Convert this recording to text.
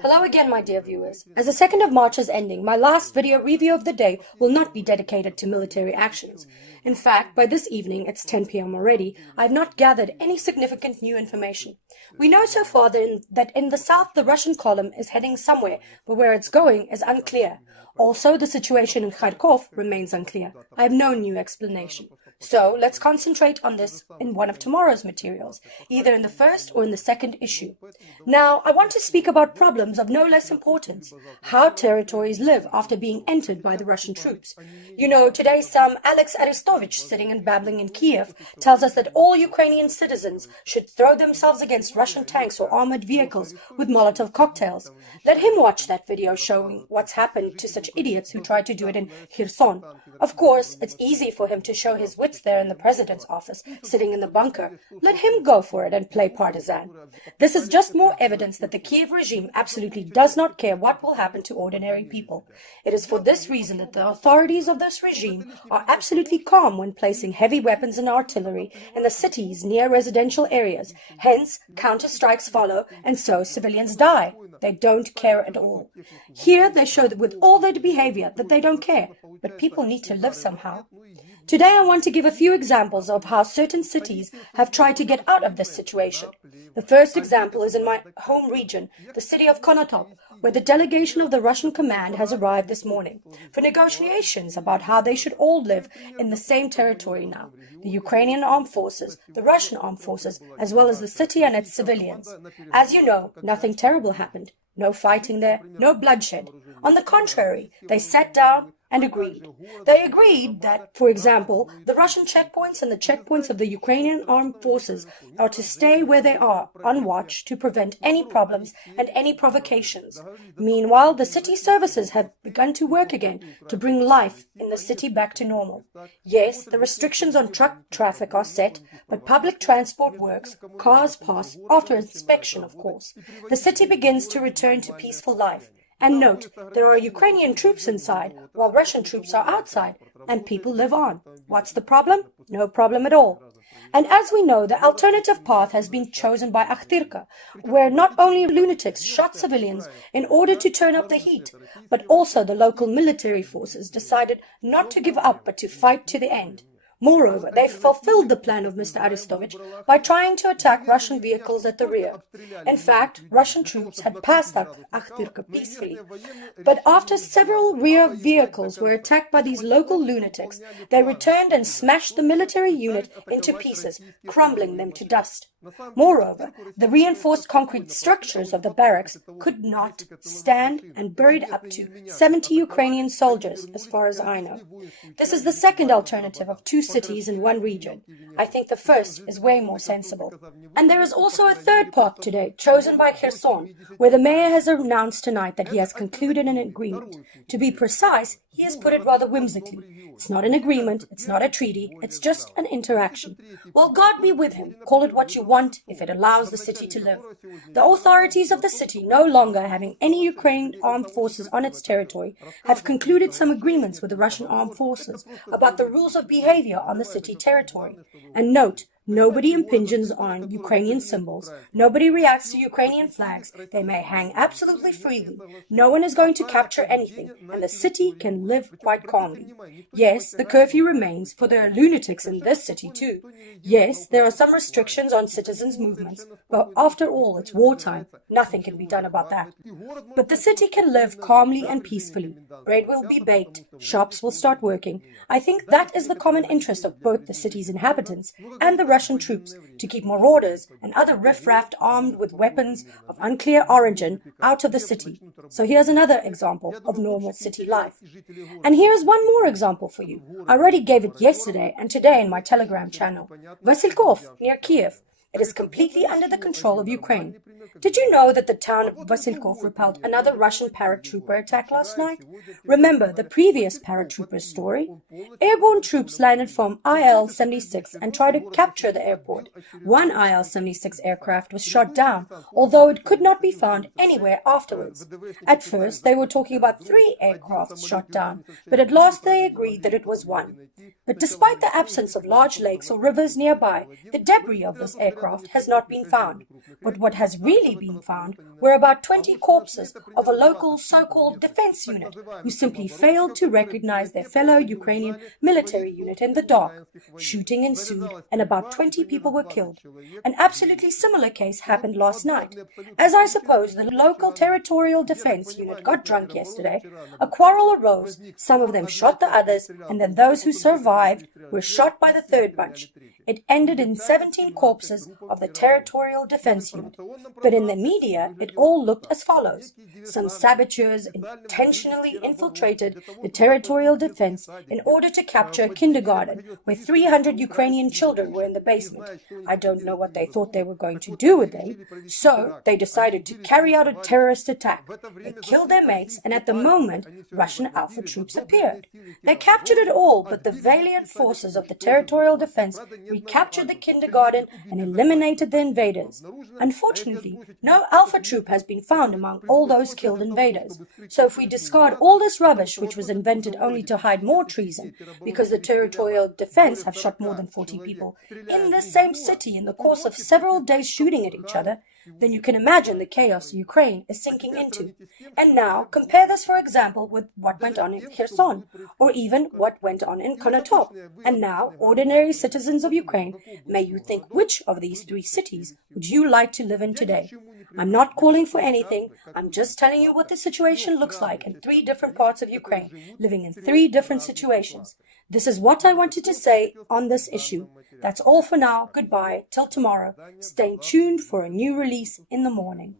Hello again, my dear viewers. As the 2nd of March is ending, my last video review of the day will not be dedicated to military actions. In fact, by this evening, it's 10 p.m. already, I have not gathered any significant new information. We know so far that in the south the Russian column is heading somewhere, but where it's going is unclear. Also, the situation in Kharkov remains unclear. I have no new explanation. So, let's concentrate on this in one of tomorrow's materials, either in the first or in the second issue. Now, I want to speak about problems of no less importance, how territories live after being entered by the Russian troops. You know, today some Alex Aristovich sitting and babbling in Kiev tells us that all Ukrainian citizens should throw themselves against Russian tanks or armored vehicles with Molotov cocktails. Let him watch that video showing what's happened to such idiots who tried to do it in Kherson. Of course, it's easy for him to show his wits there in the president's office, sitting in the bunker. Let him go for it and play partisan. This is just more evidence that the Kiev regime absolutely does not care what will happen to ordinary people. It is for this reason that the authorities of this regime are absolutely calm when placing heavy weapons and artillery in the cities near residential areas. Hence, counter-strikes follow, and so civilians die. They don't care at all. Here they show that with all their behavior that they don't care, but people need to live somehow. Today I want to give a few examples of how certain cities have tried to get out of this situation. The first example is in my home region, the city of Konotop, where the delegation of the Russian command has arrived this morning for negotiations about how they should all live in the same territory now. The Ukrainian armed forces, the Russian armed forces, as well as the city and its civilians. As you know, nothing terrible happened. No fighting there, no bloodshed. On the contrary, they sat down and agreed. They agreed that, for example, the Russian checkpoints and the checkpoints of the Ukrainian armed forces are to stay where they are, on watch, to prevent any problems and any provocations. Meanwhile, the city services have begun to work again to bring life in the city back to normal. Yes, the restrictions on truck traffic are set, but public transport works, cars pass, after inspection, of course. The city begins to return to peaceful life. And note, there are Ukrainian troops inside, while Russian troops are outside, and people live on. What's the problem? No problem at all. And as we know, the alternative path has been chosen by Akhtirka, where not only lunatics shot civilians in order to turn up the heat, but also the local military forces decided not to give up but to fight to the end. Moreover, they fulfilled the plan of Mr. Aristovich by trying to attack Russian vehicles at the rear. In fact, Russian troops had passed Akhtirka peacefully. But after several rear vehicles were attacked by these local lunatics, they returned and smashed the military unit into pieces, crumbling them to dust. Moreover, the reinforced concrete structures of the barracks could not stand and buried up to 70 Ukrainian soldiers, as far as I know. This is the second alternative of two cities in one region. I think the first is way more sensible. And there is also a third path today, chosen by Kherson, where the mayor has announced tonight that he has concluded an agreement. To be precise, he has put it rather whimsically. It's not an agreement, it's not a treaty, it's just an interaction. Well, God be with him. Call it what you want if it allows the city to live. The authorities of the city, no longer having any Ukrainian armed forces on its territory, have concluded some agreements with the Russian armed forces about the rules of behavior on the city territory. And note, nobody impinges on Ukrainian symbols. Nobody reacts to Ukrainian flags. They may hang absolutely freely. No one is going to capture anything, and the city can live quite calmly. Yes, the curfew remains, for there are lunatics in this city too. Yes, there are some restrictions on citizens' movements, but after all, it's wartime. Nothing can be done about that. But the city can live calmly and peacefully. Bread will be baked. Shops will start working. I think that is the common interest of both the city's inhabitants and the Russian troops, to keep marauders and other riffraff armed with weapons of unclear origin out of the city. So here's another example of normal city life. And here's one more example for you. I already gave it yesterday and today in my Telegram channel. Vasilkov, near Kiev. It is completely under the control of Ukraine. Did you know that the town of Vasilkov repelled another Russian paratrooper attack last night? Remember the previous paratrooper story? Airborne troops landed from IL-76 and tried to capture the airport. One IL-76 aircraft was shot down, although it could not be found anywhere afterwards. At first, they were talking about 3 aircrafts shot down, but at last they agreed that it was one. But despite the absence of large lakes or rivers nearby, the debris of this aircraft aircraft has not been found. But what has really been found were about 20 corpses of a local so-called defense unit who simply failed to recognize their fellow Ukrainian military unit in the dark. Shooting ensued and about 20 people were killed. An absolutely similar case happened last night. As I suppose the local territorial defense unit got drunk yesterday, a quarrel arose, some of them shot the others, and then those who survived were shot by the third bunch. It ended in 17 corpses of the territorial defense unit. But in the media, it all looked as follows. Some saboteurs intentionally infiltrated the territorial defense in order to capture a kindergarten where 300 Ukrainian children were in the basement. I don't know what they thought they were going to do with them, so they decided to carry out a terrorist attack. They killed their mates, and at the moment, Russian Alpha troops appeared. They captured it all, but the valiant forces of the territorial defense recaptured the kindergarten and eliminated the invaders. Unfortunately, no Alpha troop has been found among all those killed invaders. So if we discard all this rubbish which was invented only to hide more treason, because the territorial defense have shot more than 40 people in this same city in the course of several days shooting at each other, then you can imagine the chaos Ukraine is sinking into. And now, compare this, for example, with what went on in Kherson, or even what went on in Konotop. And now, ordinary citizens of Ukraine, may you think which of these three cities would you like to live in today? I'm not calling for anything, I'm just telling you what the situation looks like in three different parts of Ukraine, living in three different situations. This is what I wanted to say on this issue. That's all for now. Goodbye. Till tomorrow. Stay tuned for a new release in the morning.